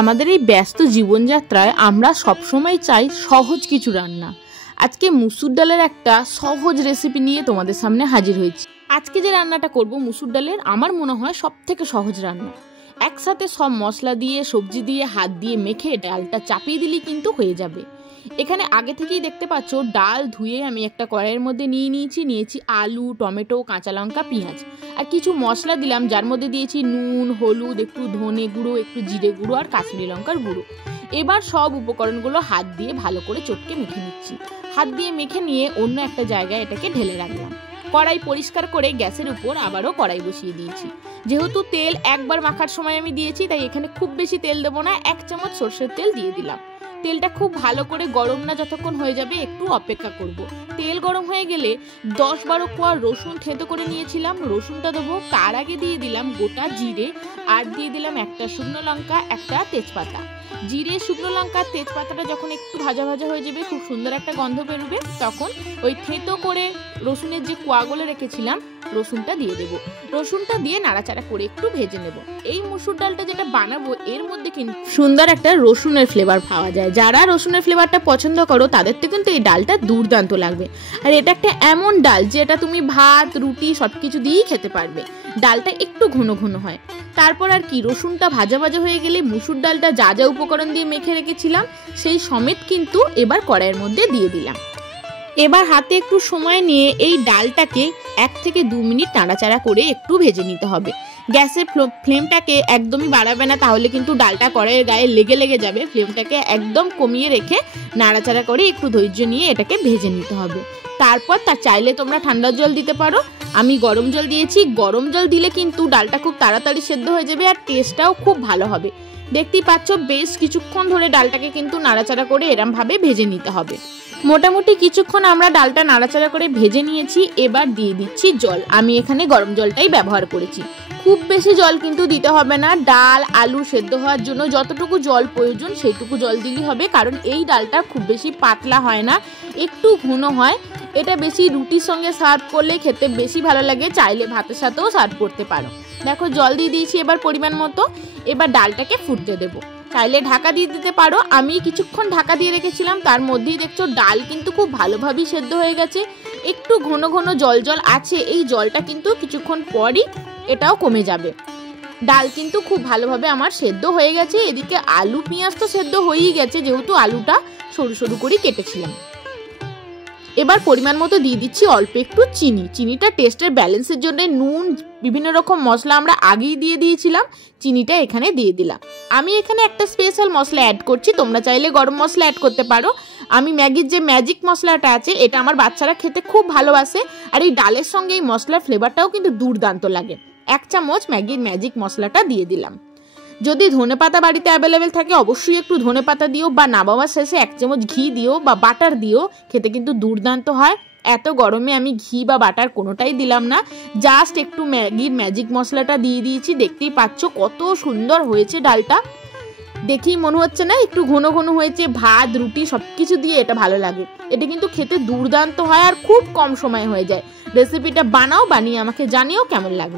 আমাদের এই ব্যস্ত জীবনযাত্রায় আমরা সবসময় চাই সহজ কিছু রান্না। আজকে মুসুর ডালের একটা সহজ রেসিপি নিয়ে তোমাদের সামনে হাজির হয়েছি। আজকে যে রান্নাটা করব মুসুর ডালের আমার মনে হয় সবথেকে সহজ রান্না। একসাথে সব মশলা দিয়ে সবজি দিয়ে হাত দিয়ে মেখে ডালটা চাপিয়ে দিলেই কিন্তু হয়ে যাবে। এখানে আগে থেকেই দেখতে পাচ্ছ ডাল ধুয়ে আমি একটা কড়াইয়ের মধ্যে নিয়েছি আলু, টমেটো, কাঁচা লঙ্কা, পেঁয়াজ আর কিছু মশলা দিলাম, যার মধ্যে দিয়েছি নুন, হলুদ, একটু ধনে গুঁড়ো, একটু জিরে গুঁড়ো আর কাশ্মীরি লঙ্কার গুঁড়ো। এবার সব উপকরণগুলো হাত দিয়ে ভালো করে চটকে মেখে নিচ্ছি। হাত দিয়ে মেখে নিয়ে অন্য একটা জায়গায় এটাকে ঢেলে রাখলাম। কড়াই পরিষ্কার করে গ্যাসের উপর আবারও কড়াই বসিয়ে দিয়েছি। যেহেতু তেল একবার মাখার সময় আমি দিয়েছি, তাই এখানে খুব বেশি তেল দেবো না, 1 চামচ সরষের তেল দিয়ে দিলাম। তেলটা খুব ভালো করে গরম না যতক্ষণ হয়ে যাবে একটু অপেক্ষা করব। তেল গরম হয়ে গেলে 10-12 কোয়া রসুন থেতো করে নিয়েছিলাম, রসুনটা দেবো। তার আগে দিয়ে দিলাম গোটা জিরে আর দিয়ে দিলাম একটা শুকনো লঙ্কা, একটা তেজপাতা। জিরে, শুকনো লঙ্কা, তেজপাতাটা যখন একটু ভাজা ভাজা হয়ে যাবে, খুব সুন্দর একটা গন্ধ বেরোবে, তখন ওই থেতো করে রসুনের যে কোয়াগুলো রেখেছিলাম রসুনটা দিয়ে দেবো। রসুনটা দিয়ে নাড়াচাড়া করে একটু ভেজে নেব। এই মুসুর ডালটা যেটা বানাবো এর মধ্যে কিন্তু সুন্দর একটা রসুনের ফ্লেভার পাওয়া যায়। যারা রসুনের ফ্লেভারটা পছন্দ করো তাদের তো কিন্তু এই ডালটা দুর্দান্ত লাগবে। আর এটা একটা এমন ডাল যেটা তুমি ভাত, রুটি সবকিছু দিয়েই খেতে পারবে। ডালটা একটু ঘন ঘন হয়। তারপর আর কি, রসুনটা ভাজা ভাজা হয়ে গেলে মুসুর ডালটা যা যা উপকরণ দিয়ে মেখে রেখেছিলাম সেই সমেত কিন্তু এবার কড়াইয়ের মধ্যে দিয়ে দিলাম। এবার হাতে একটু সময় নিয়ে এই ডালটাকে 1 থেকে 2 মিনিট নাড়াচাড়া করে একটু ভেজে নিতে হবে। গ্যাসের ফ্লেমটাকে একদমই বাড়াবে না, তাহলে কিন্তু ডালটা কড়াইয়ের গায়ে লেগে যাবে। ফ্লেমটাকে একদম কমিয়ে রেখে নাড়াচাড়া করে একটু ধৈর্য নিয়ে এটাকে ভেজে নিতে হবে। তারপর চাইলে তোমরা ঠান্ডা জল দিতে পারো, আমি গরম জল দিয়েছি। গরম জল দিলে কিন্তু ডালটা খুব তাড়াতাড়ি সেদ্ধ হয়ে যাবে আর টেস্টটাও খুব ভালো হবে। দেখতেই পাচ্ছ বেশ কিছুক্ষণ ধরে ডালটাকে কিন্তু নাড়াচাড়া করে এরম ভাবে ভেজে নিতে হবে। মোটামুটি কিছুক্ষণ আমরা ডালটা নাড়াচাড়া করে ভেজে নিয়েছি। এবার দিয়ে দিচ্ছি জল। আমি এখানে গরম জলটাই ব্যবহার করেছি। খুব বেশি জল কিন্তু দিতে হবে না। ডাল আলু সেদ্ধ হওয়ার জন্য যতটুকু জল প্রয়োজন সেইটুকু জল দিলেই হবে, কারণ এই ডালটা খুব বেশি পাতলা হয় না, একটু ঘন হয়। এটা বেশি রুটির সঙ্গে সার্ভ করলে খেতে বেশি ভালো লাগে, চাইলে ভাতের সাথেও সার্ভ করতে পারো। দেখো জল দিয়ে দিয়েছি এবার পরিমাণ মতো। এবার ডালটাকে ফুটতে দেবো। চাইলে ঢাকা দিয়ে দিতে পারো, আমি কিছুক্ষণ ঢাকা দিয়ে রেখেছিলাম। তার মধ্যেই দেখছো ডাল কিন্তু খুব ভালোভাবেই সেদ্ধ হয়ে গেছে। একটু ঘন ঘন জল আছে, এই জলটা কিন্তু কিছুক্ষণ পরই এটাও কমে যাবে। ডাল কিন্তু খুব ভালোভাবে আমার সেদ্ধ হয়ে গেছে। এদিকে আলু পেঁয়াজ তো সেদ্ধ হয়েই গেছে, যেহেতু আলুটা সরু সরু করে কেটেছিলাম। এবার পরিমাণ মতো দিয়ে দিচ্ছি অল্প একটু চিনি। চিনিটা টেস্টের ব্যালেন্সের জন্য, নুন বিভিন্ন রকম মশলা আমরা আগেই দিয়ে দিয়েছিলাম, চিনিটা এখানে দিয়ে দিলাম। আমি এখানে একটা স্পেশাল মশলা অ্যাড করছি, তোমরা চাইলে গরম মশলা অ্যাড করতে পারো। আমি ম্যাগির যে ম্যাজিক মশলাটা আছে এটা আমার বাচ্চারা খেতে খুব ভালোবাসে, আর এই ডালের সঙ্গে এই মশলার ফ্লেভারটাও কিন্তু দুর্দান্ত লাগে। 1 চামচ ম্যাগির ম্যাজিক মশলাটা দিয়ে দিলাম। যদি ধনেপাতা বাড়িতে অ্যাভেলেবেল থাকে অবশ্যই একটু ধনেপাতা দিও, বা নামাবার শেষে 1 চামচ ঘি দিও বা বাটার দিও, খেতে কিন্তু দুর্দান্ত হয়। এত গরমে আমি ঘি বা বাটার কোনোটাই দিলাম না, জাস্ট একটু ম্যাগির ম্যাজিক মশলাটা দিয়ে দিয়েছি। দেখতেই পাচ্ছ কত সুন্দর হয়েছে ডালটা, দেখেই মনে হচ্ছে না একটু ঘন ঘন হয়েছে। ভাত রুটি সবকিছু দিয়ে এটা ভালো লাগে। এটা কিন্তু খেতে দুর্দান্ত হয় আর খুব কম সময় হয়ে যায়। রেসিপিটা বানিয়ে আমাকে জানিও কেমন লাগলো।